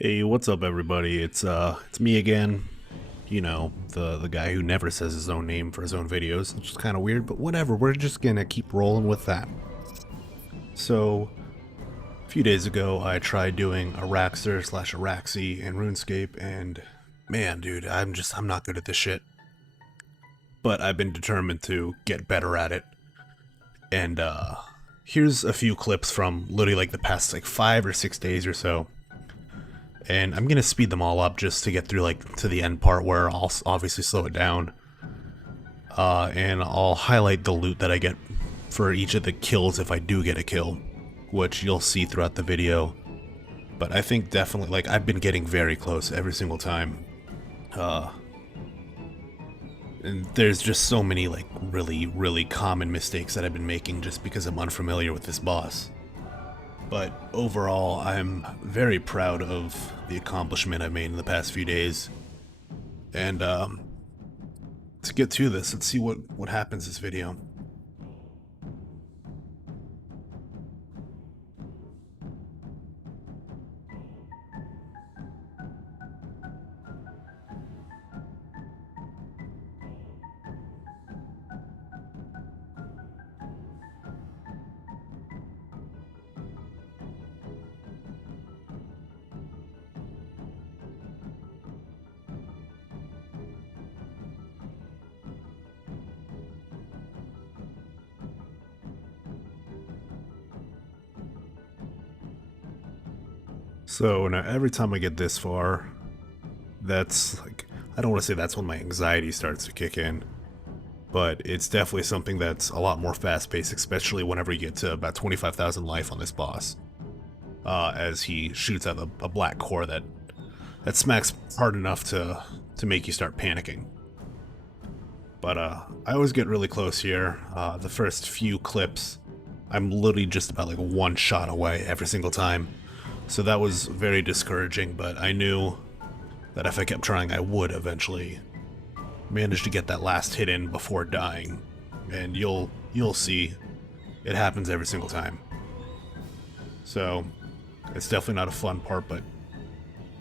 Hey, what's up everybody? It's me again. You know, the guy who never says his own name for his own videos, which is kind of weird, but whatever. We're just gonna keep rolling with that. So, a few days ago, I tried doing Araxyte slash Araxy in RuneScape, and man, dude, I'm not good at this shit. But I've been determined to get better at it. And here's a few clips from literally like the past like 5 or 6 days or so. And I'm gonna speed them all up just to get through like to the end part where I'll obviously slow it down. And I'll highlight the loot that I get for each of the kills if I do get a kill, which you'll see throughout the video. But I think definitely, like, I've been getting very close every single time. And there's just so many like really common mistakes that I've been making just because I'm unfamiliar with this boss. But overall, I'm very proud of the accomplishment I've made in the past few days. And to get to this, let's see what happens this video. So now every time I get this far, that's like, I don't want to say that's when my anxiety starts to kick in, but it's definitely something that's a lot more fast-paced, especially whenever you get to about 25,000 life on this boss. As he shoots out a black core that smacks hard enough to make you start panicking. But I always get really close here. The first few clips, I'm literally just about like one shot away every single time. So that was very discouraging, but I knew that if I kept trying, I would eventually manage to get that last hit in before dying. And you'll see it happens every single time. So it's definitely not a fun part, but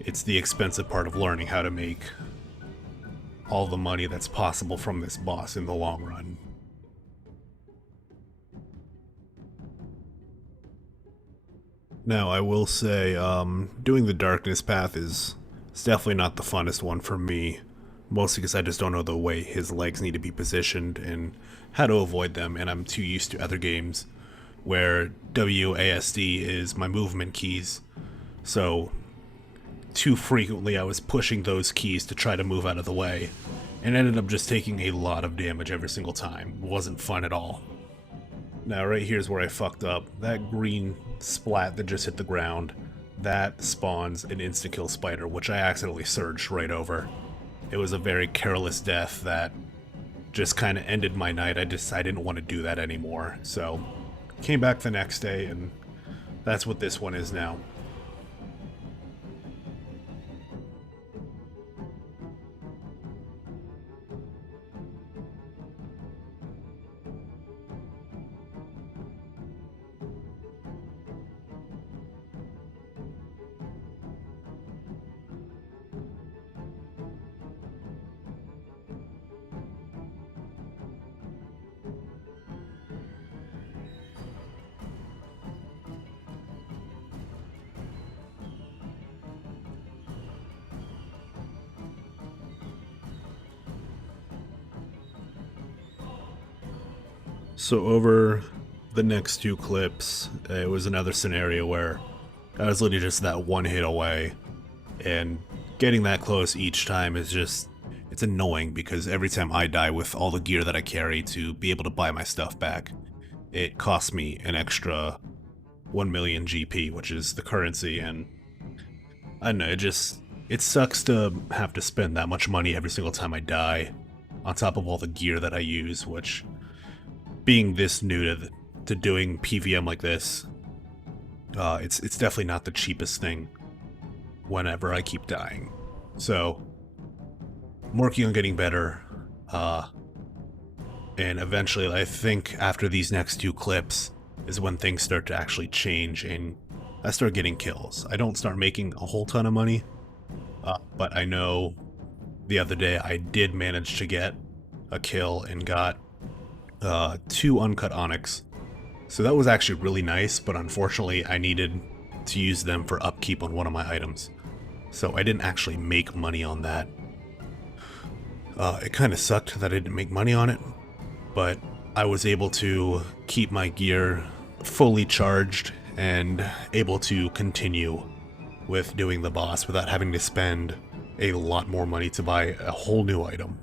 it's the expensive part of learning how to make all the money that's possible from this boss in the long run. Now, I will say, doing the darkness path is it's definitely not the funnest one for me, mostly because I just don't know the way his legs need to be positioned and how to avoid them, and I'm too used to other games where WASD is my movement keys, so too frequently I was pushing those keys to try to move out of the way, and ended up just taking a lot of damage every single time. It wasn't fun at all. Now right here's where I fucked up. That green splat that just hit the ground, that spawns an insta-kill spider, which I accidentally surged right over. It was a very careless death that just kind of ended my night. I didn't want to do that anymore. So, came back the next day, and that's what this one is now. So over the next two clips, it was another scenario where I was literally just that one hit away, and getting that close each time is just, it's annoying because every time I die with all the gear that I carry to be able to buy my stuff back, it costs me an extra 1 million GP, which is the currency, and I don't know, it sucks to have to spend that much money every single time I die, on top of all the gear that I use, which, being this new to doing PVM like this, it's definitely not the cheapest thing whenever I keep dying. So, I'm working on getting better, and eventually I think after these next two clips is when things start to actually change and I start getting kills. I don't start making a whole ton of money, but I know the other day I did manage to get a kill and got 2 uncut onyx. So that was actually really nice, but unfortunately I needed to use them for upkeep on one of my items. So I didn't actually make money on that. It kind of sucked that I didn't make money on it, but I was able to keep my gear fully charged and able to continue with doing the boss without having to spend a lot more money to buy a whole new item.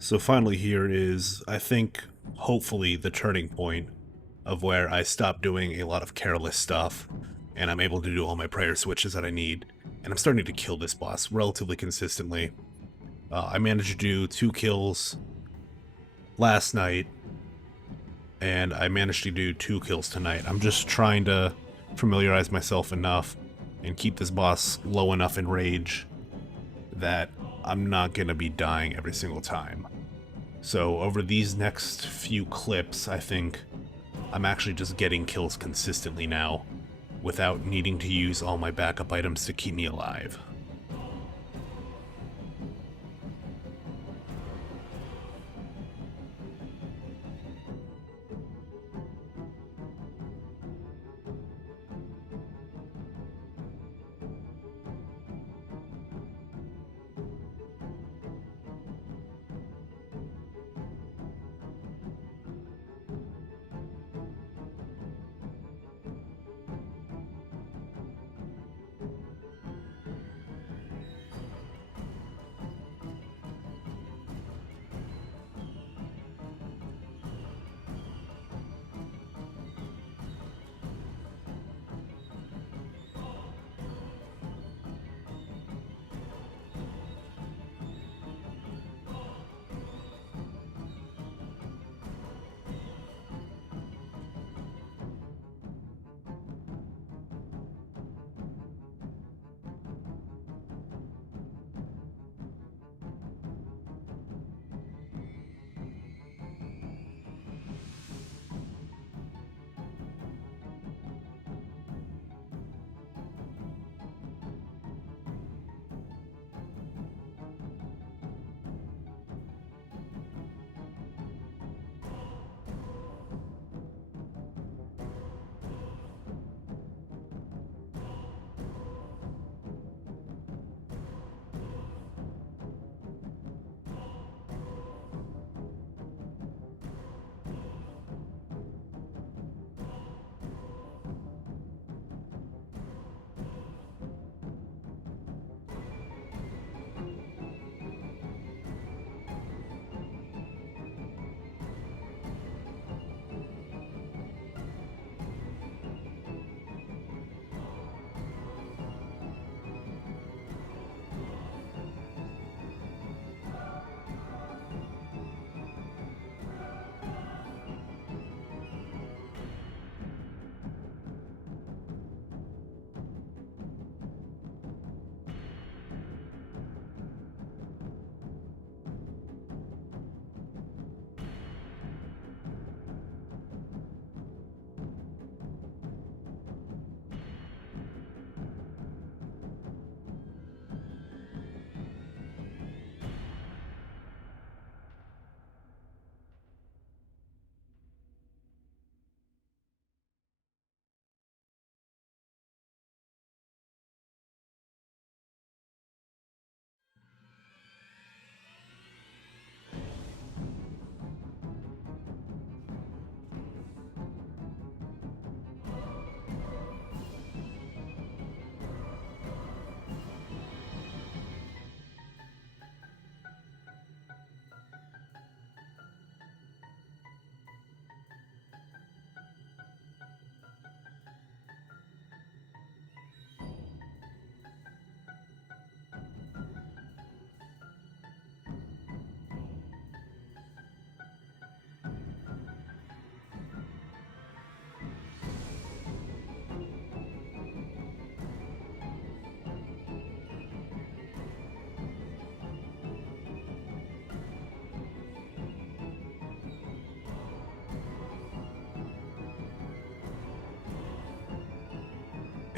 So finally here is, I think, hopefully the turning point of where I stop doing a lot of careless stuff, and I'm able to do all my prayer switches that I need, and I'm starting to kill this boss relatively consistently. I managed to do 2 kills last night, and I managed to do 2 kills tonight. I'm just trying to familiarize myself enough and keep this boss low enough in rage that I'm not going to be dying every single time. So over these next few clips, I think I'm actually just getting kills consistently now without needing to use all my backup items to keep me alive.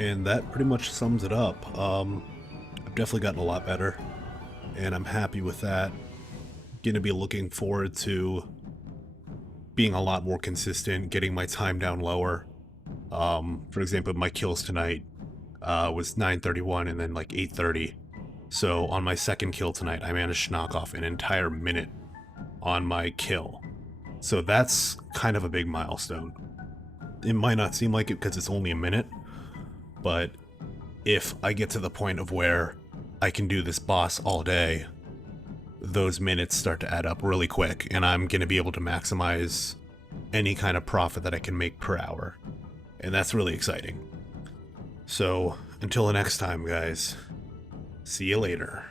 And that pretty much sums it up. I've definitely gotten a lot better, and I'm happy with that. Gonna be looking forward to being a lot more consistent, getting my time down lower. For example, my kills tonight was 9:31 and then like 8:30. So on my second kill tonight, I managed to knock off an entire minute on my kill. So that's kind of a big milestone. It might not seem like it because it's only a minute, but if I get to the point of where I can do this boss all day, those minutes start to add up really quick, and I'm going to be able to maximize any kind of profit that I can make per hour. And that's really exciting. So, until the next time, guys, see you later.